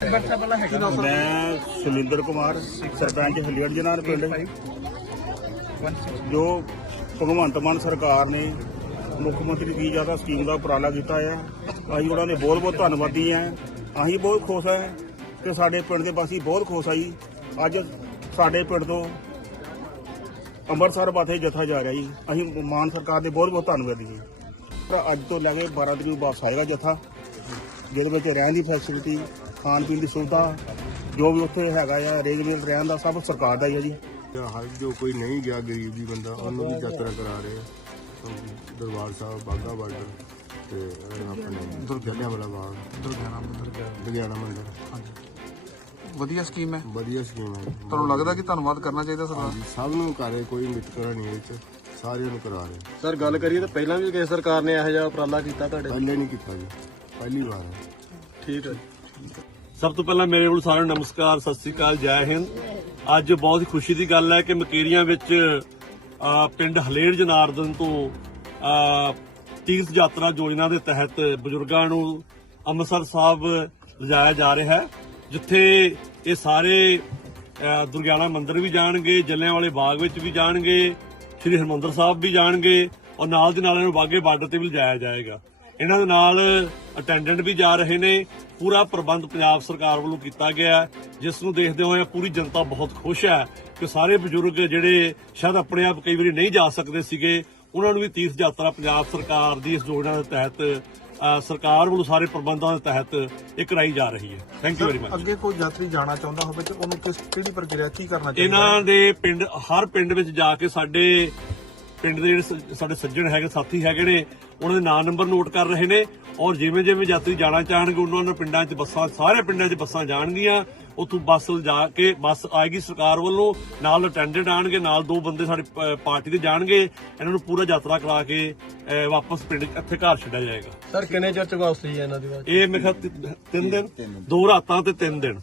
ਮੈਂ ਸੁਰਿੰਦਰ ਕੁਮਾਰ, ਸਰਪੰਚ ਹਲੀਅਰ ਜਨਾਰ ਪਿੰਡ। ਜੋ ਭਗਵੰਤ ਮਾਨ ਸਰਕਾਰ ਨੇ ਮੁੱਖ ਮੰਤਰੀ ਦੀ ਜ਼ਿਆਦਾ ਸਕੀਮ ਦਾ ਉਪਰਾਲਾ ਕੀਤਾ ਆ ਅਸੀਂ ਉਹਨਾਂ ਦੇ ਬਹੁਤ ਬਹੁਤ ਧੰਨਵਾਦੀ ਆ ਅਸੀਂ ਬਹੁਤ ਖੁਸ਼ ਆ ਕਿ ਸਾਡੇ ਪਿੰਡ ਦੇ ਵਾਸੀ ਬਹੁਤ ਖੁਸ਼ ਆ ਜੀ। ਅੱਜ ਸਾਡੇ ਪਿੰਡ ਤੋਂ ਅੰਮ੍ਰਿਤਸਰ ਪਾਸੇ ਜਥਾ ਜਾ ਰਿਹਾ ਜੀ। ਅਸੀਂ ਮਾਨ ਸਰਕਾਰ ਦੇ ਬਹੁਤ ਬਹੁਤ ਧੰਨਵਾਦੀ ਜੀ ਪਰ ਅੱਜ ਤੋਂ ਲੈ ਕੇ 12 ਤਰੀਕ ਨੂੰ ਵਾਪਸ ਆਏਗਾ ਜਥਾ, ਜਿਹਦੇ ਵਿੱਚ ਰਹਿਣ ਦੀ ਫੈਸਿਲਿਟੀ ਖਾਣ ਪੀਣ ਦੀ ਸੁਵਿਧਾ ਜੋ ਵੀ ਉੱਥੇ ਹੈਗਾ ਆ ਅਰੇਂਜਮੈਂਟ ਰਹਿਣ ਦਾ ਸਭ ਸਰਕਾਰ ਦਾ ਹੀ ਹੈ ਜੀ। ਹਰ ਜੋ ਕੋਈ ਨਹੀਂ ਗਿਆ ਗਰੀਬ ਦੀ ਬੰਦਾ ਉਹਨੂੰ ਵੀ ਯਾਤਰਾ ਕਰਾ ਰਹੇ ਆ। ਦਰਬਾਰ ਸਾਹਿਬ ਬਾਗਾ ਬਾਰਡਰ ਤੇ ਆਪਣੇ ਦੁਰਗਿਆਨਾ ਵਾਲਾ ਬਾਗ। ਦੁਰਗਿਆਨਾ ਮੰਦਿਰ ਦੁਰਗਿਆਨਾ ਮੰਦਿਰ। ਹਾਂਜੀ। ਵਧੀਆ ਸਕੀਮ ਹੈ। ਵਧੀਆ ਸਕੀਮ ਹੈ। ਤੁਹਾਨੂੰ ਲੱਗਦਾ ਕਿ ਧੰਨਵਾਦ ਕਰਨਾ ਚਾਹੀਦਾ ਸਰਕਾਰ? ਹਾਂਜੀ, ਸਭ ਨੂੰ ਕਰੇ ਕੋਈ ਮਿੱਤਕਰਾ ਨਹੀਂ ਇਹ ਚ। ਸਾਰਿਆਂ ਨੂੰ ਕਰਾ ਰਹੇ ਸਰ ਗੱਲ ਕਰੀਏ ਤਾਂ ਪਹਿਲਾਂ ਵੀ ਕਿਸੇ ਸਰਕਾਰ ਨੇ ਇਹੋ ਜਿਹਾ ਉਪਰਾਲਾ ਕੀਤਾ ਤੁਹਾਡੇ? ਪਹਿਲੇ ਨਹੀਂ ਕੀਤਾ ਜੀ। ਪਹਿਲੀ ਵਾਰ ਹੈ। ਠੀਕ ਹੈ ਸਭ ਤੋਂ ਪਹਿਲਾਂ ਮੇਰੇ ਵੱਲੋਂ ਸਾਰਿਆਂ ਨੂੰ ਨਮਸਕਾਰ, ਸਤਿ ਸ੍ਰੀ ਅਕਾਲ, ਜੈ ਹਿੰਦ। ਅੱਜ ਬਹੁਤ ਹੀ ਖੁਸ਼ੀ ਦੀ ਗੱਲ ਹੈ ਕਿ ਮਕੇਰੀਆਂ ਵਿੱਚ ਪਿੰਡ ਹਲੇੜ ਜਨਾਰਦਨ ਤੋਂ ਤੀਰਥ ਯਾਤਰਾ ਯੋਜਨਾ ਦੇ ਤਹਿਤ ਬਜ਼ੁਰਗਾਂ ਨੂੰ ਅੰਮ੍ਰਿਤਸਰ ਸਾਹਿਬ ਲਿਜਾਇਆ ਜਾ ਰਿਹਾ ਹੈ, ਜਿੱਥੇ ਇਹ ਸਾਰੇ ਦੁਰਗਿਆਣਾ ਮੰਦਿਰ ਵੀ ਜਾਣਗੇ ਜਲਿਆਂਵਾਲੇ ਬਾਗ ਵਿੱਚ ਵੀ ਜਾਣਗੇ, ਸ੍ਰੀ ਹਰਿਮੰਦਰ ਸਾਹਿਬ ਵੀ ਜਾਣਗੇ, ਔਰ ਨਾਲ ਦੇ ਨਾਲ ਇਹਨੂੰ ਨੂੰ ਬਾਗੇ ਬਾਰਡਰ ਤੇ ਵੀ ਲਿਜਾਇਆ ਜਾਏਗਾ। ਇਹਨਾਂ ਦੇ ਨਾਲ ਅਟੈਂਡੈਂਟ ਵੀ ਜਾ ਰਹੇ ਨੇ। ਪੂਰਾ ਪ੍ਰਬੰਧ ਪੰਜਾਬ ਸਰਕਾਰ ਵੱਲੋਂ ਕੀਤਾ ਗਿਆ ਜਿਸ ਨੂੰ ਦੇਖਦੇ ਹੋਏ ਪੂਰੀ ਜਨਤਾ ਬਹੁਤ ਖੁਸ਼ ਹੈ ਕਿ ਸਾਰੇ ਬਜ਼ੁਰਗ ਜਿਹੜੇ ਸ਼ਾਇਦ ਆਪਣੇ ਆਪ ਕਈ ਵਾਰੀ ਨਹੀਂ ਜਾ ਸਕਦੇ ਸੀਗੇ ਉਹਨਾਂ ਨੂੰ ਵੀ ਤੀਰਥ ਯਾਤਰਾ ਪੰਜਾਬ ਸਰਕਾਰ ਦੀ ਇਸ ਯੋਜਨਾ ਦੇ ਤਹਿਤ ਸਰਕਾਰ ਵੱਲੋਂ ਸਾਰੇ ਪ੍ਰਬੰਧਾਂ ਦੇ ਤਹਿਤ ਇਹ ਕਰਾਈ ਜਾ ਰਹੀ ਹੈ। ਥੈਂਕ ਯੂ ਵੈਰੀ ਮਚ ਅੱਗੇ ਕੋਈ ਯਾਤਰੀ ਜਾਣਾ ਚਾਹੁੰਦਾ ਹੋਵੇ ਤੇ ਉਹਨੂੰ ਕਿਸ ਕਿਹੜੀ ਪ੍ਰਕਿਰਿਆ ਕੀ ਕਰਨਾ ਚਾਹੀਦਾ ਇਹਨਾਂ ਦੇ ਪਿੰਡ ਹਰ ਪਿੰਡ ਵਿੱਚ ਜਾ ਕੇ ਸਾਡੇ ਪਿੰਡ ਦੇ ਜਿਹੜੇ ਸਾਡੇ ਸੱਜਣ ਹੈਗੇ ਸਾਥੀ ਹੈਗੇ ਨੇ ਉਹਨਾਂ ਦੇ ਨਾਂ ਨੰਬਰ ਨੋਟ ਕਰ ਰਹੇ ਨੇ ਔਰ ਜਿਵੇਂ ਜਿਵੇਂ ਯਾਤਰੀ ਜਾਣਾ ਚਾਹਣਗੇ ਉਹਨਾਂ ਨੂੰ ਪਿੰਡਾਂ 'ਚ ਬੱਸਾਂ ਸਾਰੇ ਪਿੰਡਾਂ 'ਚ ਬੱਸਾਂ ਜਾਣਗੀਆਂ। ਉੱਥੋਂ ਬੱਸ ਜਾ ਕੇ ਬੱਸ ਆਏਗੀ ਸਰਕਾਰ ਵੱਲੋਂ। ਨਾਲ ਅਟੈਂਡੈਂਟ ਆਣਗੇ ਨਾਲ ਦੋ ਬੰਦੇ ਸਾਡੇ ਪਾਰਟੀ ਦੇ ਜਾਣਗੇ। ਇਹਨਾਂ ਨੂੰ ਪੂਰਾ ਯਾਤਰਾ ਕਰਾ ਕੇ ਵਾਪਸ ਪਿੰਡ ਇੱਥੇ ਘਰ ਛੱਡਿਆ ਜਾਏਗਾ। ਸਰ ਕਿੰਨੇ ਚਿਰ ਚ ਵਾਪਸੀ ਹੈ ਇਹਨਾਂ ਦੀ ਬਾਤ ਇਹ ਮੇਰੇ ਖਿਆਲ ਤਿੰਨ ਦਿਨ। ਦੋ ਰਾਤਾਂ ਤੇ ਤਿੰਨ ਦਿਨ।